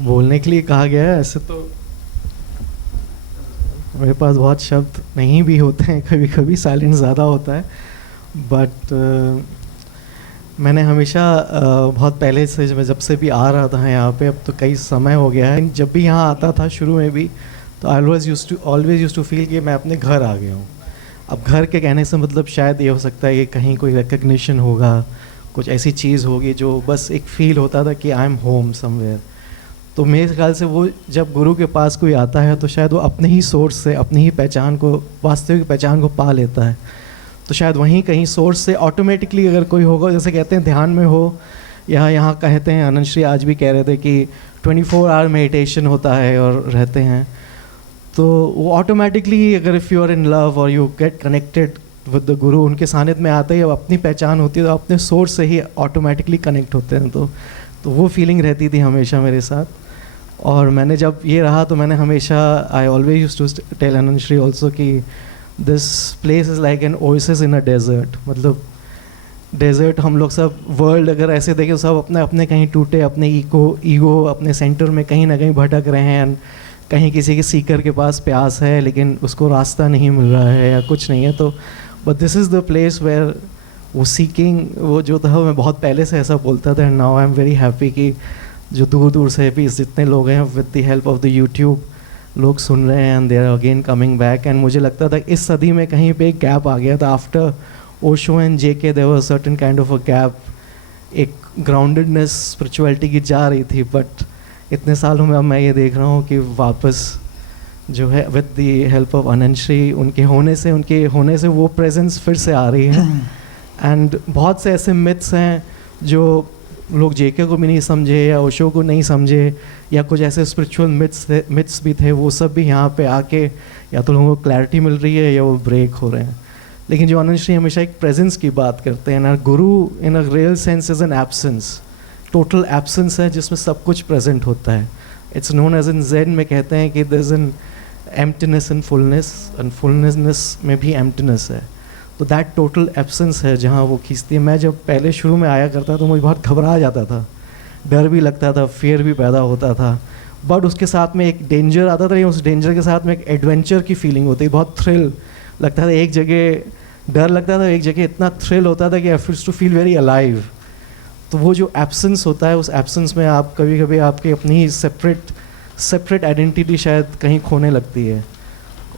बोलने के लिए कहा गया है। ऐसे तो मेरे पास बहुत शब्द नहीं भी होते हैं, कभी कभी साइलेंस ज़्यादा होता है। बट मैंने हमेशा बहुत पहले से, मैं जब से भी आ रहा था यहाँ पे, अब तो कई समय हो गया है, जब भी यहाँ आता था शुरू में भी, तो ऑलवेज यूज टू फील कि मैं अपने घर आ गया हूँ। अब घर के कहने से मतलब शायद ये हो सकता है कि कहीं कोई रिकग्निशन होगा, कुछ ऐसी चीज़ होगी जो बस एक फ़ील होता था कि आई एम होम समवेयर। तो मेरे ख्याल से वो जब गुरु के पास कोई आता है तो शायद वो अपने ही सोर्स से अपनी ही पहचान को, वास्तविक पहचान को पा लेता है। तो शायद वहीं कहीं सोर्स से ऑटोमेटिकली अगर कोई होगा, जैसे कहते हैं ध्यान में हो, या यहाँ कहते हैं, अनंत श्री आज भी कह रहे थे कि 24 आवर मेडिटेशन होता है और रहते हैं, तो वो ऑटोमेटिकली अगर if you are in love और you get connected with the guru, उनके सानिध्य में आते ही अब अपनी पहचान होती है तो अपने सोर्स से ही ऑटोमेटिकली कनेक्ट होते हैं। तो वो फीलिंग रहती थी हमेशा मेरे साथ। और मैंने जब ये रहा तो मैंने हमेशा, I always used to tell Anant Shri also कि this place is like an oasis in a desert. मतलब डेजर्ट हम लोग सब वर्ल्ड अगर ऐसे देखें तो सब अपने अपने कहीं टूटे, अपने ईगो अपने सेंटर में कहीं ना कहीं भटक रहे हैं, कहीं किसी के सीकर के पास प्यास है लेकिन उसको रास्ता नहीं मिल रहा है या कुछ नहीं है। तो but this is the place where वो सीकिंग, वो जो था, मैं बहुत पहले से ऐसा बोलता था। And now I am very happy कि जो दूर दूर से भी जितने लोग हैं with the help of the YouTube लोग सुन रहे हैं, and they are again coming back. And मुझे लगता था इस सदी में कहीं पे एक गैप आ गया था। After Osho and JK there was certain kind of a gap, एक ग्राउंडेडनेस स्पिरिचुअलिटी की जा रही थी। बट इतने सालों में अब मैं ये देख रहा हूँ कि वापस जो है विद द हेल्प ऑफ अनंत श्री, उनके होने से वो प्रेजेंस फिर से आ रही है। एंड बहुत से ऐसे मिथ्स हैं जो लोग जेके को भी नहीं समझे या ओशो को नहीं समझे, या कुछ ऐसे स्पिरिचुअल मिथ्स भी थे, वो सब भी यहाँ पे आके या तो लोगों को क्लैरिटी मिल रही है या वो ब्रेक हो रहे हैं। लेकिन जो अनंत श्री हमेशा एक प्रेजेंस की बात करते हैं ना, guru in a real sense is an absence, total absence है जिसमें सब कुछ प्रेजेंट होता है। It's known as in Zen में कहते हैं कि there is an emptiness in fullness, and fullness में भी एम्प्टीनेस है। तो दैट टोटल एब्सेंस है जहाँ वो खींचती है। मैं जब पहले शुरू में आया करता तो मुझे बहुत घबरा जाता था, डर भी लगता था, फियर भी पैदा होता था। बट उसके साथ में एक डेंजर आता था, उस डेंजर के साथ में एक एडवेंचर की फीलिंग होती, बहुत थ्रिल लगता था। एक जगह डर लगता था, एक जगह इतना थ्रिल होता था कि I used to feel very alive. तो वो जो एब्सेंस होता है, उस एब्सेंस में आप कभी कभी आपकी अपनी सेपरेट आइडेंटिटी शायद कहीं खोने लगती है,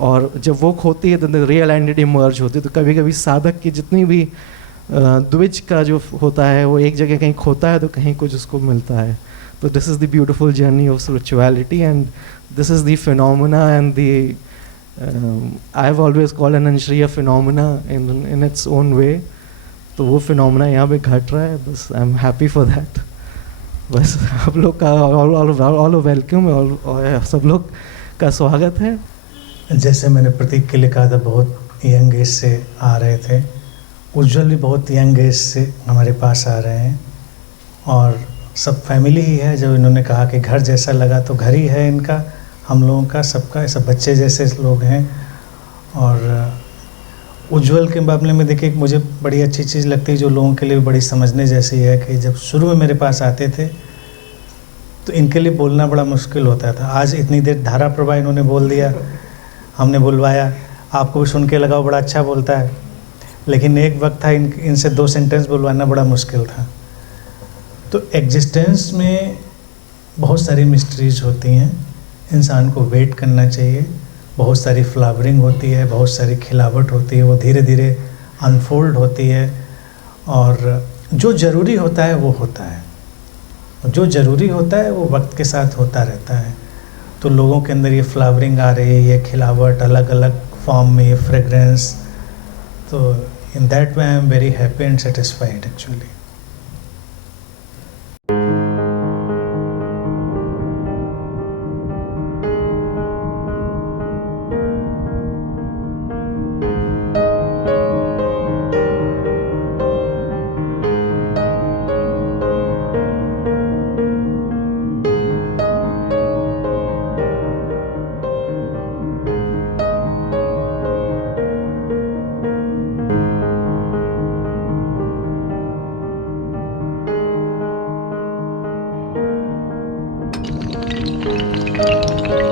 और जब वो खोती है तो रियल आइडेंटिटी मर्ज होती है। तो कभी कभी साधक की जितनी भी द्विज का जो होता है वो एक जगह कहीं खोता है तो कहीं कुछ उसको मिलता है। तो this is the beautiful journey of spirituality, and this is the phenomena, and the I have always called Anant Shri a phenomena in its own way. तो वो फिनोमेना यहाँ पे घट रहा है, बस I am happy for that. बस आप लोग का ऑल वेलकम, और सब लोग का स्वागत है। जैसे मैंने प्रतीक के लिए कहा था, बहुत यंग एज से आ रहे थे, उज्जवल भी बहुत यंग एज से हमारे पास आ रहे हैं, और सब फैमिली ही है। जब इन्होंने कहा कि घर जैसा लगा, तो घर ही है इनका, हम लोगों का, सबका, सब बच्चे जैसे लोग हैं। और उज्जवल के मामले में देखिए, मुझे बड़ी अच्छी चीज़ लगती है जो लोगों के लिए बड़ी समझने जैसी है, कि जब शुरू में मेरे पास आते थे तो इनके लिए बोलना बड़ा मुश्किल होता था। आज इतनी देर धारा प्रभा इन्होंने बोल दिया, हमने बुलवाया, आपको भी सुन के लगा वो बड़ा अच्छा बोलता है, लेकिन एक वक्त था इनसे 2 सेंटेंस बुलवाना बड़ा मुश्किल था। तो एग्जिस्टेंस में बहुत सारी मिस्ट्रीज होती हैं, इंसान को वेट करना चाहिए। बहुत सारी फ्लावरिंग होती है, बहुत सारी खिलावट होती है, वो धीरे धीरे अनफोल्ड होती है, और जो ज़रूरी होता है वो होता है, जो ज़रूरी होता है वो वक्त के साथ होता रहता है। तो लोगों के अंदर ये फ्लावरिंग आ रही है, ये खिलावट अलग अलग फॉर्म में, ये फ्रेगरेंस, तो in that way I am very happy and satisfied actually. है।